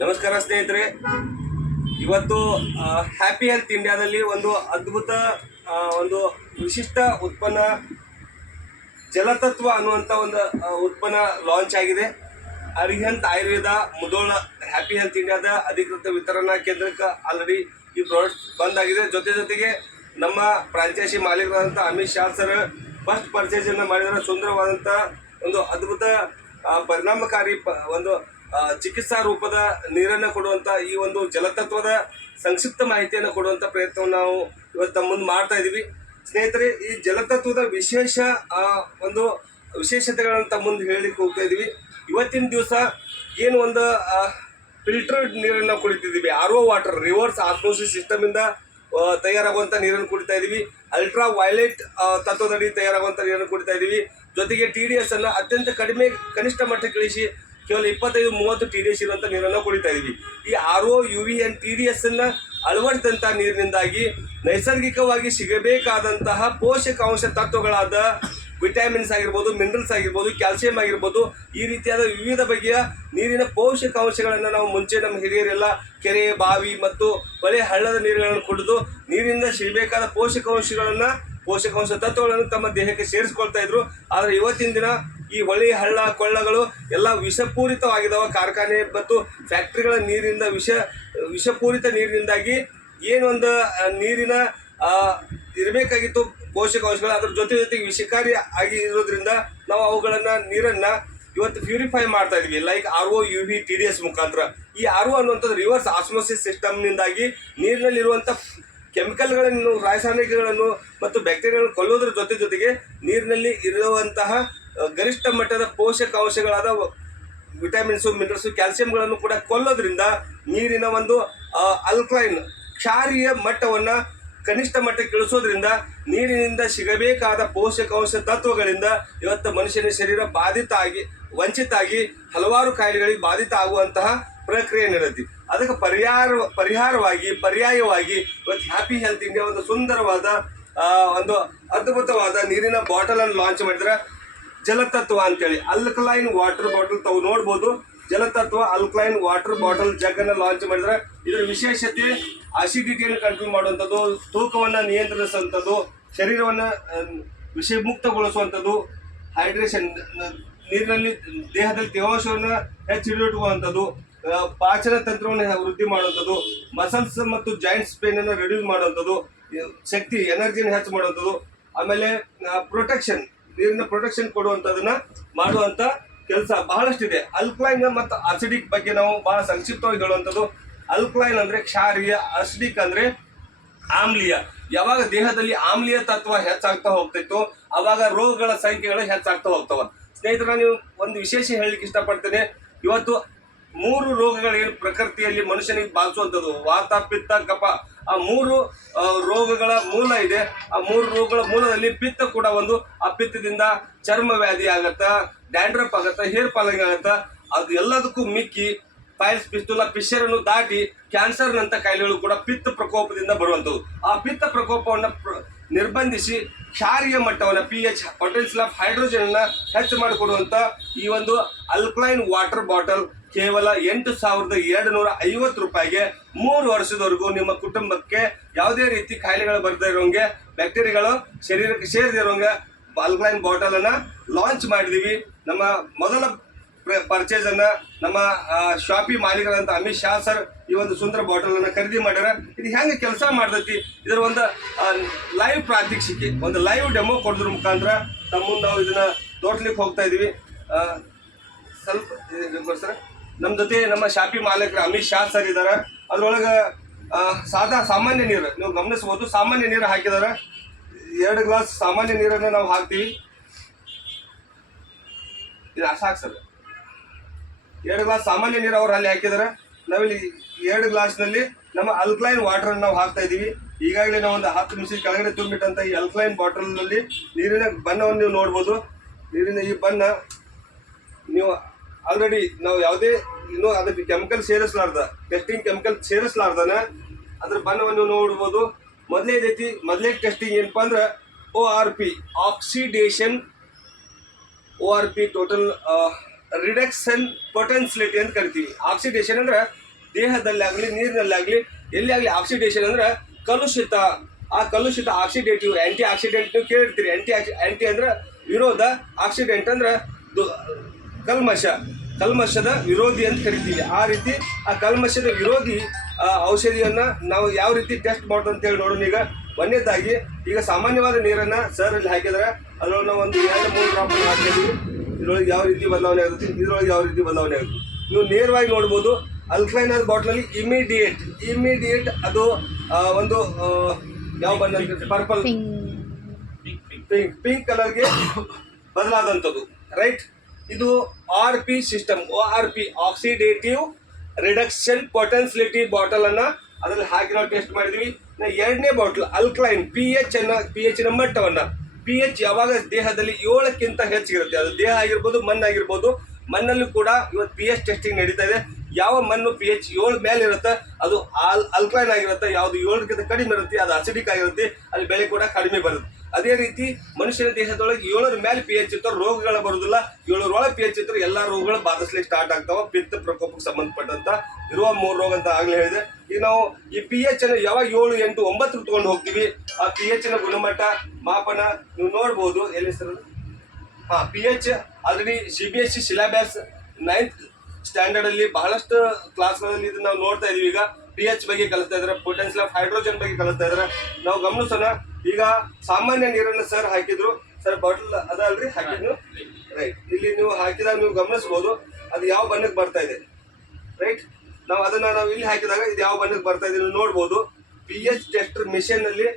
ನಮಸ್ಕಾರ ಸ್ನೇಹಿತರೆ. ಇವತ್ತು ಹ್ಯಾಪಿ ಹೆಲ್ತ್ ಇಂಡಿಯಾದಲ್ಲಿ ಒಂದು ಅದ್ಭುತ ಒಂದು ವಿಶಿಷ್ಟ ಉತ್ಪನ್ನ ಜಲತತ್ವ ಅನ್ನುವಂಥ ಒಂದು ಉತ್ಪನ್ನ ಲಾಂಚ್ ಆಗಿದೆ. ಅರಿಹಂತ್ ಆಯುರ್ವೇದ ಮುಧೋಳ ಹ್ಯಾಪಿ ಹೆಲ್ತ್ ಇಂಡಿಯಾದ ಅಧಿಕೃತ ವಿತರಣಾ ಕೇಂದ್ರಕ್ಕೆ ಆಲ್ರೆಡಿ ಈ ಪ್ರಾಡಕ್ಟ್ ಬಂದಾಗಿದೆ. ಜೊತೆಗೆ ನಮ್ಮ ಫ್ರಾಂಚೈಸಿ ಮಾಲೀಕರಾದಂಥ ಅಮಿತ್ ಶಾ ಸರ್ ಫಸ್ಟ್ ಪರ್ಚೇಸನ್ನು ಮಾಡಿದರೆ ಸುಂದರವಾದಂಥ ಒಂದು ಅದ್ಭುತ ಪರಿಣಾಮಕಾರಿ ಒಂದು ಚಿಕಿತ್ಸಾ ರೂಪದ ನೀರನ್ನು ಕೊಡುವಂಥ ಈ ಒಂದು ಜಲತತ್ವದ ಸಂಕ್ಷಿಪ್ತ ಮಾಹಿತಿಯನ್ನು ಕೊಡುವಂಥ ಪ್ರಯತ್ನವನ್ನು ನಾವು ಇವತ್ತು ಮುಂದೆ ಮಾಡ್ತಾ ಇದ್ದೀವಿ. ಸ್ನೇಹಿತರೆ, ಈ ಜಲತತ್ವದ ಒಂದು ವಿಶೇಷತೆಗಳನ್ನು ಮುಂದೆ ಹೇಳಲಿಕ್ಕೆ ಹೋಗ್ತಾ ಇದ್ದೀವಿ. ಇವತ್ತಿನ ದಿವಸ ಏನು ಒಂದು ಫಿಲ್ಟರ್ಡ್ ನೀರನ್ನು ಕುಡಿತಿದ್ದೀವಿ, RO ವಾಟರ್, ರಿವರ್ಸ್ ಆಸ್ಮೋಸಿಸ್ ಸಿಸ್ಟಮಿಂದ ತಯಾರಾಗುವಂಥ ನೀರನ್ನು ಕುಡಿತಾ ಇದ್ದೀವಿ. ಅಲ್ಟ್ರಾ ವೈಲೆಟ್ ತತ್ವದಡಿ ತಯಾರಾಗುವಂಥ ನೀರನ್ನು ಕುಡಿತಾ ಇದ್ದೀವಿ. ಜೊತೆಗೆ TDS ಅನ್ನು ಅತ್ಯಂತ ಕನಿಷ್ಠ ಮಟ್ಟಕ್ಕೆ ಇಳಿಸಿ ಕೇವಲ 25-30 TDS ಇರುವಂಥ ನೀರನ್ನು ಕುಡಿತಾ ಇದ್ದೀವಿ. ಈ RO, UV and TDS ಅನ್ನು ಅಳವಡಿಸಿದಂಥ ನೀರಿನಿಂದಾಗಿ ನೈಸರ್ಗಿಕವಾಗಿ ಸಿಗಬೇಕಾದಂತಹ ಪೋಷಕಾಂಶ ತತ್ವಗಳಾದ ವಿಟಮಿನ್ಸ್ ಆಗಿರ್ಬೋದು, ಮಿನರಲ್ಸ್ ಆಗಿರ್ಬೋದು, ಕ್ಯಾಲ್ಸಿಯಂ ಆಗಿರ್ಬೋದು, ಈ ರೀತಿಯಾದ ವಿವಿಧ ಬಗೆಯ ನೀರಿನ ಪೋಷಕಾಂಶಗಳನ್ನು ನಾವು ಮುಂಚೆ ನಮ್ಮ ಹಿರಿಯರೆಲ್ಲ ಕೆರೆ, ಬಾವಿ ಮತ್ತು ಹೊಳೆ, ಹಳ್ಳದ ನೀರುಗಳನ್ನು ಕುಡಿದು ನೀರಿನಿಂದ ಸಿಗಬೇಕಾದ ಪೋಷಕಾಂಶ ತತ್ವಗಳನ್ನು ತಮ್ಮ ದೇಹಕ್ಕೆ ಸೇರಿಸ್ಕೊಳ್ತಾ ಇದ್ರು. ಆದರೆ ಇವತ್ತಿನ ದಿನ ಈ ಹೊಳೆ, ಹಳ್ಳ, ಕೊಳ್ಳಗಳು ಎಲ್ಲ ವಿಷಪೂರಿತವಾಗಿದ್ದಾವೆ. ಕಾರ್ಖಾನೆ ಮತ್ತು ಫ್ಯಾಕ್ಟ್ರಿಗಳ ನೀರಿನಿಂದ ವಿಷಪೂರಿತ ನೀರಿನಿಂದಾಗಿ ಏನೊಂದು ನೀರಿನ ಇರಬೇಕಾಗಿತ್ತು ಪೋಷಕಾಂಶಗಳು, ಅದ್ರ ಜೊತೆಗೆ ವಿಷಕಾರಿ ಆಗಿ ಇರೋದ್ರಿಂದ ನಾವು ನೀರನ್ನು ಇವತ್ತು ಪ್ಯೂರಿಫೈ ಮಾಡ್ತಾ ಇದ್ವಿ, ಲೈಕ್ RO, UV, TDS ಮುಖಾಂತರ. ಈ RO ಅನ್ನುವಂಥದ್ದು ರಿವರ್ಸ್ ಆಸ್ಮೋಸಿಸ್ ಸಿಸ್ಟಮ್ನಿಂದಾಗಿ ನೀರಿನಲ್ಲಿರುವಂಥ ಕೆಮಿಕಲ್ಗಳನ್ನು, ರಾಸಾಯನಿಕಗಳನ್ನು ಮತ್ತು ಬ್ಯಾಕ್ಟೀರಿಯಾಗಳನ್ನು ಕೊಲ್ಲೋದ್ರ ಜೊತೆಗೆ ನೀರಿನಲ್ಲಿ ಇರುವಂತಹ ಗರಿಷ್ಠ ಮಟ್ಟದ ಪೋಷಕಾಂಶಗಳಾದ ವಿಟಮಿನ್ಸು, ಮಿನರಲ್ಸು, ಕ್ಯಾಲ್ಸಿಯಂಗಳನ್ನು ಕೂಡ ಕೊಲ್ಲೋದ್ರಿಂದ ನೀರಿನ ಒಂದು ಅಲ್ಕ್ಲೈನ್ ಕ್ಷಾರೀಯ ಮಟ್ಟವನ್ನು ಕನಿಷ್ಠ ಮಟ್ಟಕ್ಕೆ ಇಳಿಸೋದ್ರಿಂದ ನೀರಿನಿಂದ ಸಿಗಬೇಕಾದ ಪೋಷಕಾಂಶ ತತ್ವಗಳಿಂದ ಇವತ್ತು ಮನುಷ್ಯನ ಶರೀರ ವಂಚಿತ ಆಗಿ ಹಲವಾರು ಕಾಯಿಲೆಗಳಿಗೆ ಬಾಧಿತ ಆಗುವಂತಹ ಪ್ರಕ್ರಿಯೆ ನಡೆಯುತ್ತೆ. ಅದಕ್ಕೆ ಪರ್ಯಾಯವಾಗಿ ಇವತ್ತು ಹ್ಯಾಪಿ ಹೆಲ್ತ್ ಇಂಡಿಯಾ ಒಂದು ಸುಂದರವಾದ ಒಂದು ಅದ್ಭುತವಾದ ನೀರಿನ ಬಾಟಲನ್ನು ಲಾಂಚ್ ಮಾಡಿದ್ರೆ, ಜಲತತ್ವ ಅಂತೇಳಿ ಅಲ್ಕಲೈನ್ ವಾಟರ್ ಬಾಟಲ್. ತಾವು ನೋಡ್ಬೋದು, ಜಲತತ್ವ ಅಲ್ಕಲೈನ್ ವಾಟರ್ ಬಾಟಲ್ ಜಗ್ಗನ್ನು ಲಾಂಚ್ ಮಾಡಿದ್ರೆ ಇದರ ವಿಶೇಷತೆ ಅಸಿಡಿಟಿಯನ್ನು ಕಂಟ್ರೋಲ್ ಮಾಡುವಂಥದ್ದು, ತೂಕವನ್ನು ನಿಯಂತ್ರಿಸುವಂಥದ್ದು, ಶರೀರವನ್ನು ವಿಷಮುಕ್ತಗೊಳಿಸುವಂಥದ್ದು, ಹೈಡ್ರೇಷನ್, ನೀರಿನಲ್ಲಿ ದೇಹದಲ್ಲಿ ತೇವಾಂಶವನ್ನು ಹಿಡಿದಿಟ್ಟುವಂಥದ್ದು, ಪಾಚನ ತಂತ್ರವನ್ನು ವೃದ್ಧಿ ಮಾಡುವಂಥದ್ದು, ಮಸಲ್ಸ್ ಮತ್ತು ಜಾಯಿಂಟ್ಸ್ ಪೇನನ್ನು ರಿಡ್ಯೂಸ್ ಮಾಡುವಂಥದ್ದು, ಶಕ್ತಿ ಎನರ್ಜಿಯನ್ನು ಹೆಚ್ಚು ಮಾಡುವಂಥದ್ದು, ಆಮೇಲೆ ಪ್ರೊಟೆಕ್ಷನ್, ನೀರಿನ ಪ್ರೊಟೆಕ್ಷನ್ ಕೊಡುವಂಥದ್ದನ್ನು ಮಾಡುವಂಥ ಕೆಲಸ ಬಹಳಷ್ಟಿದೆ. ಅಲ್ಕ್ಲೈನ್ ಮತ್ತು ಅಸಿಡಿಕ್ ಬಗ್ಗೆ ನಾವು ಬಹಳ ಸಂಕ್ಷಿಪ್ತವಾಗಿ ಹೇಳುವಂಥದ್ದು. ಅಲ್ಕ್ಲೈನ್ ಅಂದರೆ ಕ್ಷಾರೀಯ, ಅಸಿಡಿಕ್ ಅಂದರೆ ಆಮ್ಲೀಯ. ಯಾವಾಗ ದೇಹದಲ್ಲಿ ಆಮ್ಲೀಯ ತತ್ವ ಹೆಚ್ಚಾಗ್ತಾ ಹೋಗ್ತಿತ್ತು ಆವಾಗ ರೋಗಗಳ ಸಂಖ್ಯೆಗಳು ಹೆಚ್ಚಾಗ್ತಾ ಹೋಗ್ತವೆ. ಸ್ನೇಹಿತರೆ, ನೀವು ಒಂದು ವಿಶೇಷ ಹೇಳಲಿಕ್ಕೆ ಇಷ್ಟಪಡ್ತೇನೆ. ಇವತ್ತು 3 ರೋಗಗಳೇನು ಪ್ರಕೃತಿಯಲ್ಲಿ ಮನುಷ್ಯನಿಗೆ ಬಾಧಿಸುವಂಥದ್ದು, ವಾತ, ಪಿತ್ತ, ಕಫ, ಆ 3 ರೋಗಗಳ ಮೂಲ ಇದೆ. ಆ 3 ರೋಗಗಳ ಮೂಲದಲ್ಲಿ ಪಿತ್ತ ಕೂಡ ಒಂದು. ಆ ಪಿತ್ತದಿಂದ ಚರ್ಮ ವ್ಯಾಧಿ ಆಗತ್ತಾ, ಡ್ಯಾಂಡ್ರಫ್ ಆಗತ್ತಾ, ಹೇರ್ ಫಾಲಿಂಗ್ ಆಗತ್ತಾ, ಅದು ಎಲ್ಲದಕ್ಕೂ ಮಿಕ್ಕಿ ಫೈಲ್ಸ್, ಪಿಸ್ತುಲ, ಫಿಶರನ್ನು ದಾಟಿ ಕ್ಯಾನ್ಸರ್ನಂಥ ಕಾಯಿಲೆಗಳು ಕೂಡ ಪಿತ್ತ ಪ್ರಕೋಪದಿಂದ ಬರುವಂಥದ್ದು. ಆ ಪಿತ್ತ ಪ್ರಕೋಪವನ್ನು ನಿರ್ಬಂಧಿಸಿ ಕ್ಷಾರೀಯ ಮಟ್ಟವನ್ನು pH, ಪೊಟೆನ್ಷಿಯಲ್ ಆಫ್ ಹೈಡ್ರೋಜನ್ನ ಹೆಚ್ಚು ಮಾಡಿಕೊಡುವಂಥ ಈ ಒಂದು ಅಲ್ಕ್ಲೈನ್ ವಾಟರ್ ಬಾಟಲ್ ಕೇವಲ 8,250 ರೂಪಾಯಿಗೆ 3 ವರ್ಷದವರೆಗೂ ನಿಮ್ಮ ಕುಟುಂಬಕ್ಕೆ ಯಾವುದೇ ರೀತಿ ಕಾಯಿಲೆಗಳು ಬರದೇ ಇರೋಂಗೆ, ಬ್ಯಾಕ್ಟೀರಿಯಾಗಳು ಶರೀರಕ್ಕೆ ಸೇರದೇ ಇರೋಂಗೆ ಅಲ್ಕ್ಲೈನ್ ಬಾಟಲನ್ನು ಲಾಂಚ್ ಮಾಡಿದ್ದೀವಿ. ನಮ್ಮ ಮೊದಲ ಪರ್ಚೇಸನ್ನು ನಮ್ಮ ಶಾಪಿ ಮಾಲೀಕರಂತ ಅಮಿತ್ ಶಾ ಸರ್ ಈ ಒಂದು ಸುಂದರ ಬಾಟಲನ್ನು ಖರೀದಿ ಮಾಡ್ಯಾರ. ಇದು ಹೆಂಗೆ ಕೆಲಸ ಮಾಡ್ತೈತಿ, ಇದರ ಒಂದು ಲೈವ್ ಪ್ರಾತ್ಯಕ್ಷಿಕೆ, ಒಂದು ಲೈವ್ ಡೆಮೋ ಕೊಡೋದ್ರ ಮುಖಾಂತರ ತಮ್ಮ ಮುಂದೆ ನಾವು ಇದನ್ನು ತೋರಿಸ್ಲಿಕ್ಕೆ ಹೋಗ್ತಾ ಇದ್ದೀವಿ. ಸ್ವಲ್ಪ ಸರ್, ನಮ್ಮ ಜೊತೆ ನಮ್ಮ ಶಾಪಿ ಮಾಲೀಕರು ಅಮಿತ್ ಶಾ ಸರ್ ಇದ್ದಾರೆ. ಅದರೊಳಗೆ ಸಾಮಾನ್ಯ ನೀರು ನೀವು ಗಮನಿಸ್ಬೋದು, ಸಾಮಾನ್ಯ ನೀರು ಹಾಕಿದ್ದಾರೆ. 2 ಗ್ಲಾಸ್ ಸಾಮಾನ್ಯ ನೀರನ್ನು ನಾವು ಹಾಕ್ತೀವಿ. ಇದು ಸಾಕು ಸರ್. 2 ಗ್ಲಾಸ್ ಸಾಮಾನ್ಯ ನೀರು ಅವ್ರು ಅಲ್ಲಿ ಹಾಕಿದ್ದಾರೆ. ನಾವಿಲ್ಲಿ 2 ಗ್ಲಾಸ್ನಲ್ಲಿ ನಮ್ಮ ಅಲ್ಕ್ಲೈನ್ ವಾಟರನ್ನು ನಾವು ಹಾಕ್ತಾ ಇದ್ದೀವಿ. ಈಗಾಗಲೇ ನಾವು ಒಂದು 10 ನಿಮಿಷ ಕೆಳಗಡೆ ತುಂಬಿಟ್ಟಂಥ ಈ ಅಲ್ಕ್ಲೈನ್ ಬಾಟಲ್ನಲ್ಲಿ ನೀರಿನ ಬಣ್ಣವನ್ನು ನೀವು ನೋಡ್ಬೋದು. ನೀರಿನ ಈ ಬಣ್ಣ ನೀವು ಆಲ್ರೆಡಿ ನಾವು ಯಾವುದೇ ಇನ್ನೂ ಅದಕ್ಕೆ ಕೆಮಿಕಲ್ ಟೆಸ್ಟಿಂಗ್ ಕೆಮಿಕಲ್ ಸೇರಿಸ್ಲಾರ್ದನ ಅದ್ರ ಬಣ್ಣವನ್ನು ನೋಡ್ಬೋದು. ಮೊದಲೇ ಟೆಸ್ಟಿಂಗ್ ಏನಪ್ಪ ಅಂದ್ರೆ ORP, oxidation, ORP total reduction potentiality ಅಂತ ಕರಿತೀವಿ. ಆಕ್ಸಿಡೇಷನ್ ಅಂದರೆ ದೇಹದಲ್ಲಿ ಆಗಲಿ ನೀರಿನಲ್ಲಿ ಆಗಲಿ ಎಲ್ಲಿ ಆಗಲಿ ಆಕ್ಸಿಡೇಷನ್ ಅಂದ್ರೆ ಕಲುಷಿತ, ಆ ಕಲುಷಿತ ಆಕ್ಸಿಡೇಟಿವ್ ಆಂಟಿ ಆಕ್ಸಿಡೆಂಟ್ ನೀವು ಕೇಳಿರ್ತೀರಿ. ಆಂಟಿ ಅಂದ್ರೆ ವಿರೋಧ, ಆಕ್ಸಿಡೆಂಟ್ ಅಂದ್ರೆ ಕಲ್ಮಶದ ವಿರೋಧಿ ಅಂತ ಕರಿತೀವಿ. ಆ ರೀತಿ ಆ ಕಲ್ಮಶದ ವಿರೋಧಿ ಔಷಧಿಯನ್ನ ನಾವು ಯಾವ ರೀತಿ ಟೆಸ್ಟ್ ಮಾಡೋದು ಅಂತ ಹೇಳಿ ನೋಡೋಣ. ಈಗ ಒಂದನೇದಾಗಿ ಈಗ ಸಾಮಾನ್ಯವಾದ ನೀರನ್ನ ಸರ್ ಅಲ್ಲಿ ಹಾಕಿದ್ರೆ ಅದರೊಳಗೆ ನಾವು ಒಂದು 2-3 ಡ್ರಾಪ್ ಹಾಕಿದ್ವಿ. ಇದ್ರೊಳಗೆ ಯಾವ ರೀತಿ ಬದಲಾವಣೆ ಆಗುತ್ತೆ, ಇದ್ರೊಳಗೆ ಯಾವ ರೀತಿ ಬದಲಾವಣೆ ಆಗುತ್ತೆ ನೀವು ನೇರವಾಗಿ ನೋಡ್ಬೋದು. ಅಲ್ಕ್ಲೈನ್ ಆದ ಬಾಟ್ಲಲ್ಲಿ ಇಮಿಡಿಯೇಟ್ ಅದು ಒಂದು ಯಾವ ಬಣ್ಣ, ಪರ್ಪಲ್ ಪಿಂಕ್ ಕಲರ್ಗೆ ಬದಲಾದಂಥದ್ದು, ರೈಟ್. ಇದು RP system, ORP oxidative reduction potentiality bottle ಅನ್ನ ಅದರಲ್ಲಿ ಹಾಕಿ ನಾವು ಟೆಸ್ಟ್ ಮಾಡಿದ್ವಿ. ಎರಡನೇ ಬಾಟಲ್ ಅಲ್ಕ್ಲೈನ್ pH ನ ಮಟ್ಟವನ್ನ, pH ಯಾವಾಗ ದೇಹದಲ್ಲಿ 7ಕ್ಕಿಂತ ಹೆಚ್ಚಿರುತ್ತೆ, ಅದು ದೇಹ ಆಗಿರ್ಬೋದು ಮಣ್ಣಾಗಿರ್ಬೋದು, ಮಣ್ಣಲ್ಲೂ ಕೂಡ ಇವತ್ತು pH ಟೆಸ್ಟಿಂಗ್ ನಡೀತಾ ಇದೆ. ಯಾವ ಮಣ್ಣು pH 7 ಮೇಲೆ ಇರುತ್ತೆ ಅದು ಅಲ್ಕ್ಲೈನ್ ಆಗಿರುತ್ತೆ, ಯಾವುದು 7ಕ್ಕಿಂತ ಕಡಿಮೆ ಇರುತ್ತೆ ಅದು ಅಸಿಡಿಕ್ ಆಗಿರುತ್ತೆ, ಅಲ್ಲಿ ಬೆಳೆ ಕೂಡ ಕಡಿಮೆ ಬರುತ್ತೆ. ಅದೇ ರೀತಿ ಮನುಷ್ಯನ ದೇಹದೊಳಗೆ 7ರ ಮೇಲೆ pH ಇತ್ತು ರೋಗಗಳ ಬರುವುದಿಲ್ಲ, 7ರ ಒಳಗೆ pH ಇತ್ತು ಎಲ್ಲ ರೋಗಗಳು ಬಾಧಿಸ್ಲಿಕ್ಕೆ ಸ್ಟಾರ್ಟ್ ಆಗ್ತಾವ. ಪಿತ್ತ ಪ್ರಕೋಪಕ್ಕೆ ಸಂಬಂಧಪಟ್ಟಂತ ಇರುವ 3 ರೋಗ ಅಂತ ಆಗ್ಲೇ ಹೇಳಿದೆ. ಈಗ ನಾವು ಈ pH ಅನ್ನು ಯಾವಾಗ 7, 8, 9 ತಗೊಂಡು ಹೋಗ್ತೀವಿ, ಆ pH ನ ಗುಣಮಟ್ಟ ಮಾಪನ ನೀವು ನೋಡ್ಬೋದು. ಎಲ್ಲಿ sir pH already CBSE syllabus 9th standard ಅಲ್ಲಿ ಬಹಳಷ್ಟು ಕ್ಲಾಸ್ಗಳಲ್ಲಿ ಇದನ್ನ ನಾವು ನೋಡ್ತಾ ಇದೀವಿ. ಈಗ pH ಬಗ್ಗೆ ಕಲಿಸ್ತಾ ಇದಾರೆ, ಪೊಟೆನ್ಷಿಯಲ್ ಆಫ್ ಹೈಡ್ರೋಜನ್ ಬಗ್ಗೆ ಕಲಿಸ್ತಾ ಇದಾರೆ. ನಾವು ಗಮನಿಸೋಣ. ಈಗ ಸಾಮಾನ್ಯ ನೀರನ್ನು ಸರ್ ಹಾಕಿದ್ರು, ಸರ್ ಬಾಟಲ್ ಅದಲ್ರಿ ಹಾಕಿದ್ರು, ರೈಟ್. ಇಲ್ಲಿ ನೀವು ಹಾಕಿದಾಗ ನೀವು ಗಮನಿಸಬಹುದು ಅದು ಯಾವ ಬಣ್ಣಕ್ಕೆ ಬರ್ತಾ ಇದೆ, ರೈಟ್. ನಾವು ಇಲ್ಲಿ ಹಾಕಿದಾಗ ಇದು ಯಾವ ಬಣ್ಣಕ್ಕೆ ಬರ್ತಾ ಇದೆ ನೀವು ನೋಡ್ಬೋದು. pH ಟೆಸ್ಟರ್ ಮಿಷನ್ ಅಲ್ಲಿ